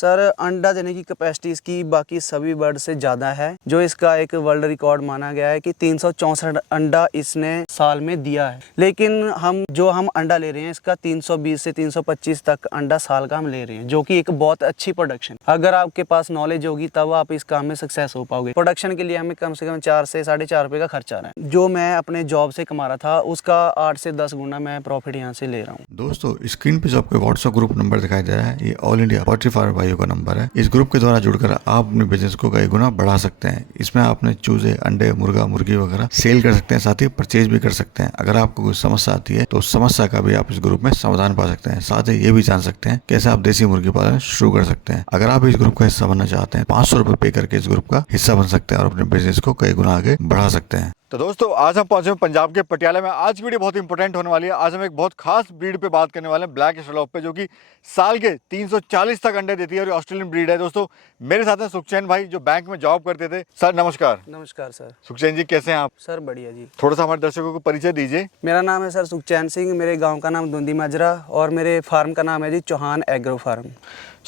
Sir अंडा देने की कैपेसिटी इसकी बाकी सभी बर्ड से ज़्यादा है। जो इसका एक वर्ल्ड रिकॉर्ड माना गया है कि 364 अंडा इसने साल में दिया है। लेकिन हम अंडा ले रहे हैं इसका 320 से 325 तक अंडा साल का हम ले रहे हैं, जो कि एक बहुत अच्छी प्रोडक्शन। अगर आपके पास नॉलेज होगी तब आप इस काम में सक्सेस हो पाओगे। प्रोडक्शन के लिए हमें कम से कम 4 से 4.5 रुपये का खर्चा आ रहा है। जो मैं अपने जॉब से कमा रहा था उसका 8 से 10 गुना मैं प्रॉफिट यहाँ से ले रहा हूँ। दोस्तों, स्क्रीन पे जो आपको व्हाट्सएप ग्रुप नंबर दिखाई दे रहा है, ये ऑल इंडिया पोल्ट्री फार्म भाइयों का नंबर है। इस ग्रुप के द्वारा जुड़कर आप अपने बिजनेस को कई गुना बढ़ा सकते हैं। इसमें आपने चूजे, अंडे, मुर्गा, मुर्गी वगैरह सेल कर सकते हैं, साथ ही परचेज भी कर सकते हैं। अगर आपको कोई समस्या आती है तो उस समस्या का भी आप इस ग्रुप में समाधान पा सकते हैं। साथ ही ये भी जान सकते हैं कैसे आप देसी मुर्गी पालन शुरू कर सकते हैं। अगर आप इस ग्रुप का हिस्सा बनना चाहते हैं, 500 रुपए पे करके इस ग्रुप का हिस्सा बन सकते हैं और अपने बिजनेस को कई गुना आगे बढ़ा सकते हैं। तो दोस्तों, आज हम पहुंचे पंजाब के पटियाला में। आज की वीडियो बहुत इंपॉर्टेंट होने वाली है। आज हम एक बहुत खास ब्रीड पे बात करने वाले हैं, ब्लैक एस्ट्रोलॉप पे, जो कि साल के 340 तक अंडे देती है और ये ऑस्ट्रेलियन ब्रीड है। दोस्तों, मेरे साथ हैं सुखचैन भाई, जो बैंक में जॉब करते थे। सर नमस्कार। नमस्कार सर। सुखचैन जी, कैसे हैं आप? सर बढ़िया जी। थोड़ा सा हमारे दर्शकों को परिचय दीजिए। मेरा नाम है सर सुखचैन सिंह, मेरे गांव का नाम धुंदी माजरा और मेरे फार्म का नाम है जी चौहान एग्रो फार्म।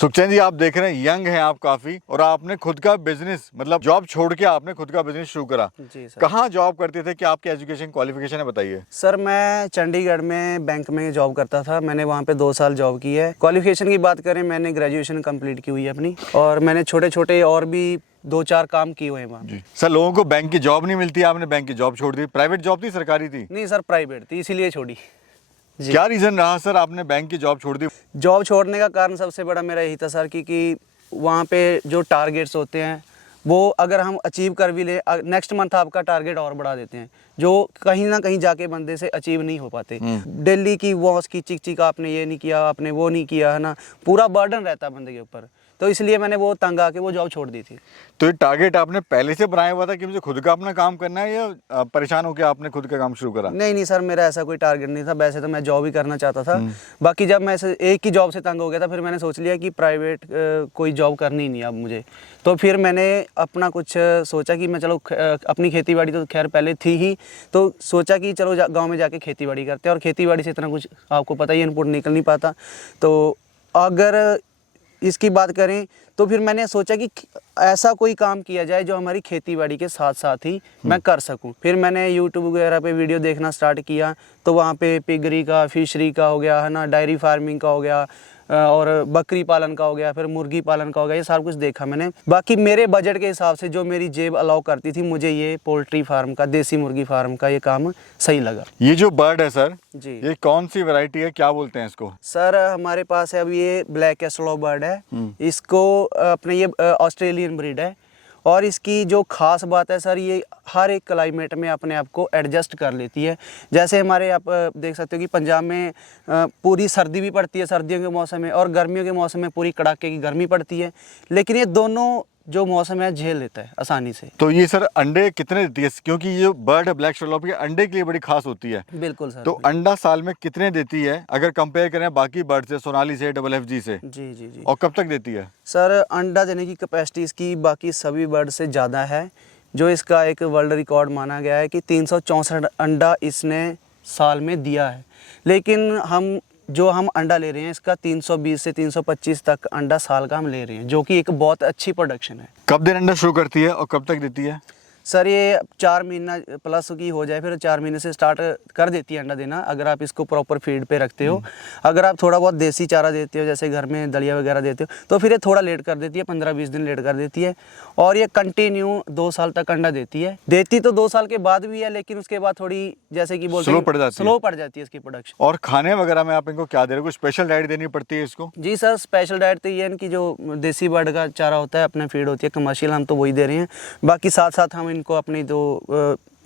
सुखचैन जी, आप देख रहे हैं यंग हैं आप काफी, और आपने खुद का बिजनेस, मतलब जॉब छोड़ के आपने खुद का बिजनेस शुरू करा। जी सर। कहाँ जॉब करते थे, क्या आपकी एजुकेशन क्वालिफिकेशन है, बताइए। सर मैं चंडीगढ़ में बैंक में जॉब करता था। मैंने वहाँ पे 2 साल जॉब की है। क्वालिफिकेशन की बात करें, मैंने ग्रेजुएशन कंप्लीट की हुई है अपनी, और मैंने छोटे छोटे और भी 2-4 काम किए हुए हैं वहाँ। जी सर, लोगों को बैंक की जॉब नहीं मिलती, आपने बैंक की जॉब छोड़ दी। प्राइवेट जॉब थी, सरकारी थी? नहीं सर, प्राइवेट थी, इसीलिए छोड़ी। क्या रीजन रहा सर, आपने बैंक की जॉब छोड़ दी? जॉब छोड़ने का कारण सबसे बड़ा मेरा यही था सर कि वहाँ पे जो टारगेट्स होते हैं वो अगर हम अचीव कर भी ले, नेक्स्ट मंथ आपका टारगेट और बढ़ा देते हैं, जो कहीं ना कहीं जाके बंदे से अचीव नहीं हो पाते। डेली की वॉस की चिक चिक, आपने ये नहीं किया, आपने वो नहीं किया, है ना, पूरा बर्डन रहता है बंदे के ऊपर। तो इसलिए मैंने वो तंग आके वो जॉब छोड़ दी थी। तो ये टारगेट आपने पहले से बनाया हुआ था कि मुझे खुद का अपना काम करना है, या परेशान होकर आपने खुद का काम शुरू करा? नहीं सर, मेरा ऐसा कोई टारगेट नहीं था। वैसे तो मैं जॉब ही करना चाहता था। बाकी जब मैं एक ही जॉब से तंग हो गया था, फिर मैंने सोच लिया कि प्राइवेट कोई जॉब करनी ही नहीं अब मुझे। तो फिर मैंने अपना कुछ सोचा कि मैं चलो अपनी खेती बाड़ी तो खैर पहले थी ही, तो सोचा कि चलो गाँव में जाके खेती बाड़ी करते हैं। और खेती बाड़ी से इतना कुछ आपको पता ही, इनपुट निकल नहीं पाता। तो अगर इसकी बात करें तो फिर मैंने सोचा कि ऐसा कोई काम किया जाए जो हमारी खेतीबाड़ी के साथ साथ ही मैं कर सकूं। फिर मैंने यूट्यूब वगैरह पे वीडियो देखना स्टार्ट किया, तो वहाँ पे पिगरी का, फिशरी का हो गया, है ना, डायरी फार्मिंग का हो गया, और बकरी पालन का हो गया, फिर मुर्गी पालन का हो गया, ये सारा कुछ देखा मैंने। बाकी मेरे बजट के हिसाब से जो मेरी जेब अलाउ करती थी, मुझे ये पोल्ट्री फार्म का, देसी मुर्गी फार्म का ये काम सही लगा। ये जो बर्ड है सर जी, ये कौन सी वैरायटी है, क्या बोलते हैं इसको? सर हमारे पास है अब ये ब्लैक एस्ट्रोलॉप बर्ड है। इसको अपने ये ऑस्ट्रेलियन ब्रीड है, और इसकी जो खास बात है सर, ये हर एक क्लाइमेट में अपने आप को एडजस्ट कर लेती है। जैसे हमारे आप देख सकते हो कि पंजाब में पूरी सर्दी भी पड़ती है सर्दियों के मौसम में, और गर्मियों के मौसम में पूरी कड़ाके की गर्मी पड़ती है, लेकिन ये दोनों जो मौसम है झेल लेता है आसानी से। तो ये सर अंडे कितने देती है, क्योंकि ये जो बर्ड है ब्लैक एस्ट्रोलॉप के अंडे के लिए बड़ी खास होती है? बिल्कुल सर। तो अंडा साल में कितने देती है अगर कंपेयर करें बाकी बर्ड से, सोनाली से, FFG से? जी जी जी। और कब तक देती है? सर अंडा देने की कैपेसिटी इसकी बाकी सभी बर्ड से ज़्यादा है। जो इसका एक वर्ल्ड रिकॉर्ड माना गया है कि 364 अंडा इसने साल में दिया है। लेकिन हम अंडा ले रहे हैं इसका 320 से 325 तक अंडा साल का हम ले रहे हैं, जो कि एक बहुत अच्छी प्रोडक्शन है। कब दिन अंडा शुरू करती है और कब तक देती है? सर ये 4 महीना प्लस की हो जाए, फिर 4 महीने से स्टार्ट कर देती है अंडा देना, अगर आप इसको प्रॉपर फीड पे रखते हो। अगर आप थोड़ा बहुत देसी चारा देते हो, जैसे घर में दलिया वगैरह देते हो, तो फिर ये थोड़ा लेट कर देती है, 15-20 दिन लेट कर देती है। और ये कंटिन्यू 2 साल तक अंडा देती है। देती तो 2 साल के बाद भी है, लेकिन उसके बाद थोड़ी, जैसे कि बोलते हैं, स्लो पड़ जाती है इसकी प्रोडक्शन। और खाने वगैरह में आप इनको क्या दे रहे हो, कुछ स्पेशल डाइट देनी पड़ती है इसको? जी सर, स्पेशल डाइट तो ये है कि जो देसी बर्ड का चारा होता है, अपना फीड होती है कमर्शियल, हम तो वही दे रहे हैं। बाकी साथ साथ हम इनको अपनी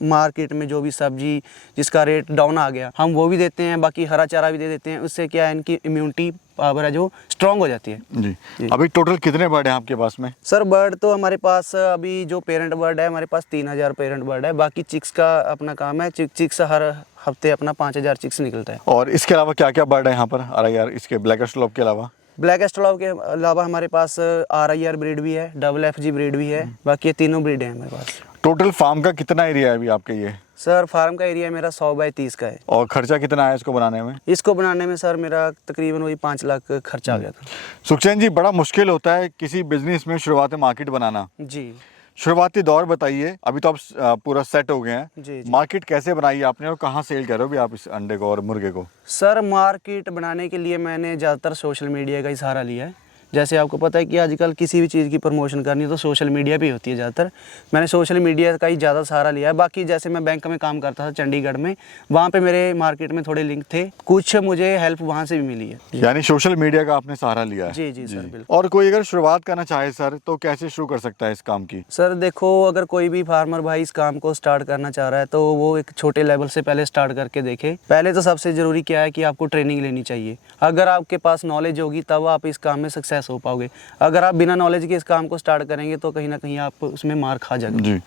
मार्केट में जो भी सब्जी जिसका रेट डाउन आ गया, हम वो भी देते हैं। बाकी हरा चारा भी दे देते हैं। उससे क्या है, इनकी इम्यूनिटी पावर है जो स्ट्रांग हो जाती है। जी। अभी टोटल कितने बर्ड हैं आपके पास में? सर बर्ड तो हमारे पास अभी जो पेरेंट बर्ड है, हमारे पास 3000 पेरेंट बर्ड है। बाकी चिक्स का अपना काम है, चिक्स हर हफ्ते अपना 5000 चिक्स निकलता है। और इसके अलावा क्या क्या बर्ड है यहाँ पर RIR, इसके ब्लैक एस्ट्रोलॉप के अलावा? ब्लैक एस्ट्रोलॉप के अलावा हमारे पास RIR ब्रीड भी है, FFG ब्रीड भी है। बाकी ये तीनों ब्रीड है हमारे पास। टोटल फार्म का कितना एरिया है अभी आपके ये? सर फार्म का एरिया मेरा 100 बाय 30 का है। और खर्चा कितना आया इसको बनाने में? इसको बनाने में सर मेरा तकरीबन वही 5 लाख खर्चा आ गया था। सुखचैन जी, बड़ा मुश्किल होता है किसी बिजनेस में शुरुआती मार्केट बनाना। जी शुरुआती दौर बताइए, अभी तो आप पूरा सेट हो गए हैं। जी जी। मार्केट कैसे बनाई आपने और कहाँ सेल कर रहे हो भी आप इस अंडे को और मुर्गे को? सर मार्केट बनाने के लिए मैंने ज़्यादातर सोशल मीडिया का ही सहारा लिया है। जैसे आपको पता है कि आजकल किसी भी चीज़ की प्रमोशन करनी है तो सोशल मीडिया पे ही होती है ज़्यादातर। मैंने सोशल मीडिया का ही ज़्यादा सहारा लिया है। बाकी जैसे मैं बैंक में काम करता था चंडीगढ़ में, वहाँ पे मेरे मार्केट में थोड़े लिंक थे, कुछ मुझे हेल्प वहाँ से भी मिली है। यानी सोशल मीडिया का आपने सहारा लिया है? जी जी सर बिल्कुल। और कोई अगर शुरुआत करना चाहे सर तो कैसे शुरू कर सकता है इस काम की? सर देखो, अगर कोई भी फार्मर भाई इस काम को स्टार्ट करना चाह रहा है तो वो एक छोटे लेवल से पहले स्टार्ट करके देखे। पहले तो सबसे ज़रूरी क्या है कि आपको ट्रेनिंग लेनी चाहिए। अगर आपके पास नॉलेज होगी तब आप इस काम में सक्सेस हो पाओगे। अगर आप बिना नॉलेज के इस काम को स्टार्ट करेंगे तो कहीं ना कहीं आप उसमें मार खा जाएंगे। जी।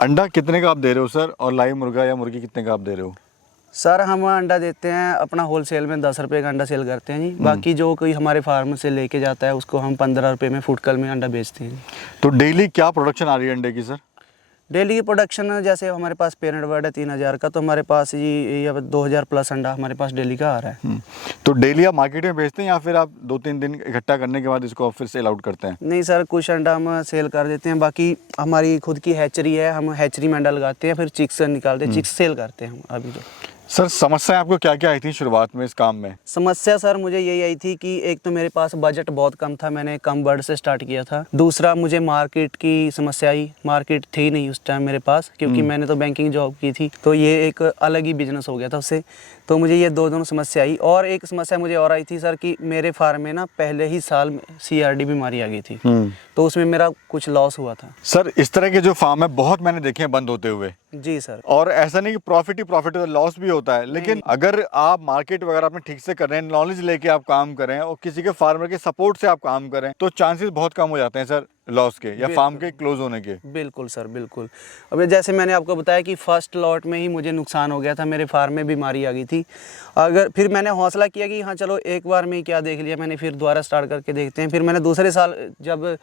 अंडा कितने का आप दे रहे हो सर, और लाइव मुर्गा या मुर्गी कितने का आप दे रहे हो? सर हम अंडा देते हैं अपना होलसेल में 10 रुपये का अंडा सेल करते हैं जी। बाकी जो कोई हमारे फार्म से लेके जाता है उसको हम 15 रुपये में फुटकल में अंडा बेचते हैं। तो डेली क्या प्रोडक्शन आ रही है अंडे की सर? डेली की प्रोडक्शन जैसे हमारे पास पेरेंट बर्ड है 3000 का, तो हमारे पास जी 2000 प्लस अंडा हमारे पास डेली का आ रहा है। तो डेली आप मार्केट में बेचते हैं या फिर आप 2-3 दिन इकट्ठा करने के बाद इसको फिर सेल आउट करते हैं? नहीं सर, कुछ अंडा हम सेल कर देते हैं, बाकी हमारी खुद की हैचरी है, हम हैचरी में अंडा लगाते हैं, फिर चिक्स निकालते हैं, चिक्स सेल करते हैं हम अभी तो। सर समस्या आपको क्या क्या आई थी शुरुआत में इस काम में? समस्या सर मुझे यही आई थी कि एक तो मेरे पास बजट बहुत कम था, मैंने कम बर्ड से स्टार्ट किया था। दूसरा मुझे मार्केट की समस्या आई, मार्केट थी नहीं उस टाइम मेरे पास, क्योंकि मैंने तो बैंकिंग जॉब की थी, तो ये एक अलग ही बिजनेस हो गया था उससे। तो मुझे ये दोनों समस्या आई। और एक समस्या मुझे और आई थी सर कि मेरे फार्म में ना पहले ही साल CRD बीमारी आ गई थी, तो उसमें मेरा कुछ लॉस हुआ था। सर इस तरह के जो फार्म है बहुत मैंने देखे हैं बंद होते हुए। जी सर। और ऐसा नहीं कि प्रॉफिट ही प्रॉफिट है, लॉस भी होता है, लेकिन अगर आप मार्केट वगैरह अपने ठीक से कर रहे हैं, नॉलेज लेके आप काम करें और किसी के फार्मर के सपोर्ट से आप काम करें तो चांसेस बहुत कम हो जाते हैं सर लॉस के या फार्म के क्लोज होने के। बिल्कुल सर बिल्कुल। अब जैसे मैंने आपको बताया कि फर्स्ट लॉट में ही मुझे नुकसान हो गया था, मेरे फार्म में बीमारी आ गई थी। अगर फिर मैंने हौसला किया कि हाँ चलो एक बार में ही क्या देख लिया, मैंने फिर दोबारा स्टार्ट करके देखते हैं। फिर मैंने दूसरे साल जब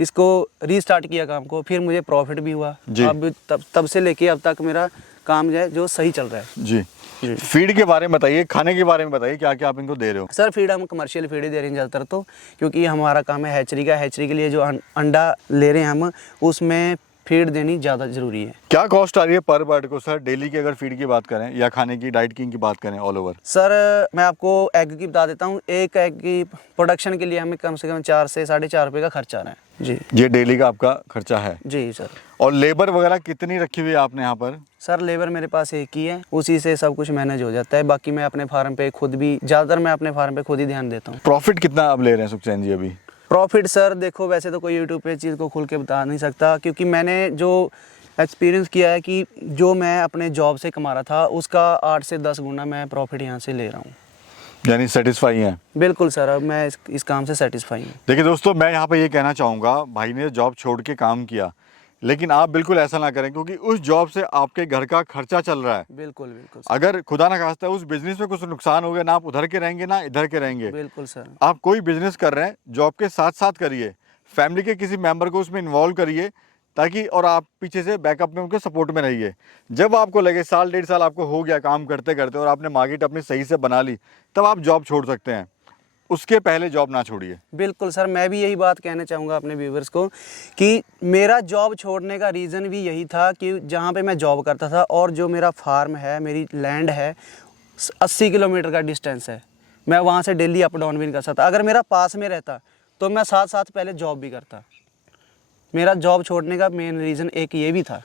इसको रीस्टार्ट किया काम को, फिर मुझे प्रॉफिट भी हुआ। अब तब से लेके अब तक मेरा काम जो सही चल रहा है। जी। फीड के बारे में बताइए, खाने के बारे में बताइए, क्या क्या आप इनको दे रहे हो? सर फीड हम कमर्शियल फीड ही दे रहे हैं ज़्यादातर तो, क्योंकि हमारा काम है हैचरी का। हैचरी के लिए जो अंडा ले रहे हैं हम, उसमें फीड देनी ज़्यादा ज़रूरी है। क्या कॉस्ट आ रही है पर बर्ड को सर डेली की, अगर फीड की बात करें या खाने की डाइट की बात करें ऑल ओवर? सर मैं आपको एग की बता देता हूँ। एक एग की प्रोडक्शन के लिए हमें कम से कम 4 से 4.5 रुपये का खर्चा आ रहा है जी। ये डेली का आपका खर्चा है? जी सर। और लेबर वगैरह कितनी रखी हुई है आपने यहाँ पर? सर लेबर मेरे पास एक ही है, उसी से सब कुछ मैनेज हो जाता है। बाकी मैं अपने फार्म पे खुद भी ज़्यादातर मैं अपने फार्म पे खुद ही ध्यान देता हूँ। प्रॉफिट कितना आप ले रहे हैं सुखचैन जी अभी? प्रॉफिट सर देखो, वैसे तो कोई यूट्यूब पे चीज़ को खुल के बता नहीं सकता, क्योंकि मैंने जो एक्सपीरियंस किया है कि जो मैं अपने जॉब से कमा रहा था उसका 8 से 10 गुना मैं प्रॉफिट यहाँ से ले रहा हूँ। यानी सेटिस्फाई हैं? बिल्कुल सर, अब मैं इस काम से सेटिस्फाई हूँ। देखिए दोस्तों, मैं यहाँ पे ये कहना चाहूँगा, भाई ने जॉब छोड़ के काम किया, लेकिन आप बिल्कुल ऐसा ना करें, क्योंकि उस जॉब से आपके घर का खर्चा चल रहा है। बिल्कुल बिल्कुल। अगर खुदा ना खास्ता उस बिजनेस में कुछ नुकसान हो गया, ना आप उधर के रहेंगे ना इधर के रहेंगे। बिल्कुल सर। आप कोई बिजनेस कर रहे हैं, जॉब के साथ साथ करिए, फैमिली के किसी मेंबर को उसमें इन्वॉल्व करिए, ताकि और आप पीछे से बैकअप में उनके सपोर्ट में रहिए। जब आपको लगे 1.5 साल आपको हो गया काम करते करते और आपने मार्केट अपनी सही से बना ली, तब आप जॉब छोड़ सकते हैं, उसके पहले जॉब ना छोड़िए। बिल्कुल सर, मैं भी यही बात कहना चाहूँगा अपने व्यूवर्स को कि मेरा जॉब छोड़ने का रीज़न भी यही था कि जहाँ पे मैं जॉब करता था और जो मेरा फार्म है, मेरी लैंड है, 80 किलोमीटर का डिस्टेंस है। मैं वहाँ से डेली अप डाउन भी नहीं कर सकता। अगर मेरा पास में रहता तो मैं साथ साथ पहले जॉब भी करता। मेरा जॉब छोड़ने का मेन रीज़न एक ये भी था।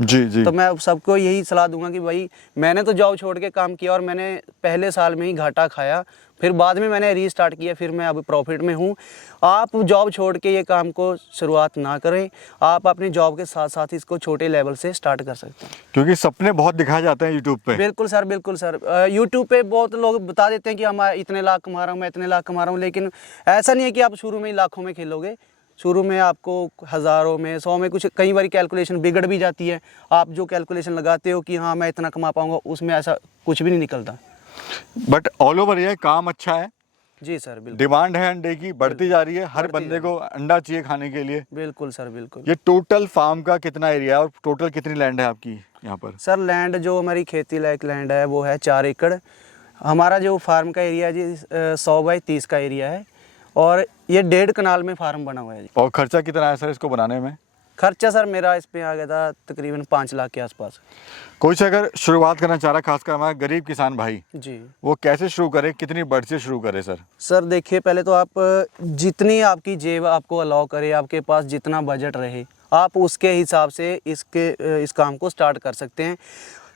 जी जी। तो मैं सबको यही सलाह दूंगा कि भाई मैंने तो जॉब छोड़ के काम किया और मैंने पहले साल में ही घाटा खाया, फिर बाद में मैंने रीस्टार्ट किया, फिर मैं अब प्रॉफिट में हूँ। आप जॉब छोड़ के ये काम को शुरुआत ना करें, आप अपनी जॉब के साथ साथ इसको छोटे लेवल से स्टार्ट कर सकते हैं, क्योंकि सपने बहुत दिखाए जाते हैं यूट्यूब पे। बिल्कुल सर, बिल्कुल सर। यूट्यूब पे बहुत लोग बता देते हैं कि हम इतने लाख कमा रहा हूँ, मैं इतने लाख कमा रहा हूँ, लेकिन ऐसा नहीं है कि आप शुरू में ही लाखों में खेलोगे। शुरू में आपको हज़ारों में, 100 में, कुछ कई बार कैलकुलेशन बिगड़ भी जाती है। आप जो कैलकुलेशन लगाते हो कि हाँ मैं इतना कमा पाऊँगा, उसमें ऐसा कुछ भी नहीं निकलता। बट ऑल ओवर ये काम अच्छा है, जी सर बिल्कुल। डिमांड है अंडे की, बढ़ती जा रही है, हर बढ़ती बंदे जा को अंडा चाहिए खाने के लिए। बिल्कुल सर बिल्कुल। ये टोटल फार्म का कितना एरिया है और टोटल कितनी लैंड है आपकी यहाँ पर? सर लैंड जो हमारी खेती लायक लैंड है वो है 4 एकड़। हमारा जो फार्म का एरिया है जी 100 बाई 30 का एरिया है और ये 1.5 कनाल में फार्म बना हुआ है जी। और खर्चा कितना है सर इसको बनाने में? खर्चा सर मेरा इस पे आ गया था तकरीबन 5 लाख के आसपास। कोई से अगर शुरुआत करना चाह रहा है, खासकर हमारा गरीब किसान भाई, जी वो कैसे शुरू करे, कितनी बड़ से शुरू करे सर? सर देखिए पहले तो आप जितनी आपकी जेब आपको अलाउ करे, आपके पास जितना बजट रहे, आप उसके हिसाब से इस काम को स्टार्ट कर सकते हैं।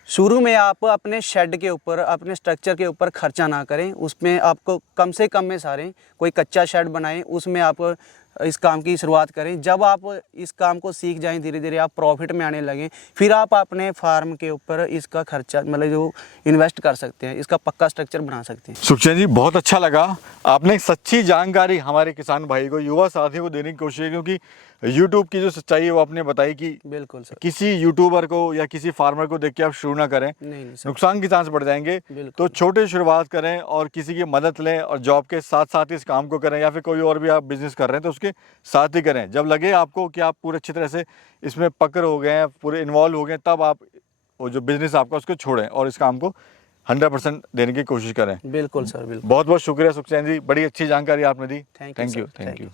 शुरू में आप अपने शेड के ऊपर, अपने स्ट्रक्चर के ऊपर खर्चा ना करें, उसमें आपको कम से कम में सारे कोई कच्चा शेड बनाएं, उसमें आप इस काम की शुरुआत करें। जब आप इस काम को सीख जाएं, धीरे धीरे आप प्रॉफिट में आने लगें, फिर आप अपने फार्म के ऊपर इसका खर्चा मतलब जो इन्वेस्ट कर सकते हैं, इसका पक्का स्ट्रक्चर बना सकते हैं। सुखचैन जी बहुत अच्छा लगा, आपने एक सच्ची जानकारी हमारे किसान भाई को, युवा साथियों को देने की कोशिश है, क्योंकि यूट्यूब की जो सच्चाई है वो आपने बताई कि बिल्कुल सर। किसी यूट्यूबर को या किसी फार्मर को देख के आप शुरू ना करें, नहीं सर नुकसान के चांस बढ़ जाएंगे। बिल्कुल। तो छोटे शुरुआत करें और किसी की मदद लें और जॉब के साथ साथ इस काम को करें, या फिर कोई और भी आप बिजनेस कर रहे हैं तो उसके साथ ही करें। जब लगे आपको कि आप पूरे अच्छी तरह से इसमें पकड़ हो गए हैं, पूरे इन्वॉल्व हो गए, तब आप वो जो बिजनेस आपका उसको छोड़ें और इस काम को 100% देने की कोशिश करें। बिल्कुल सर बिल्कुल। बहुत बहुत शुक्रिया सुखचैन जी, बड़ी अच्छी जानकारी आपने दी। Thank thank you you sir, thank you.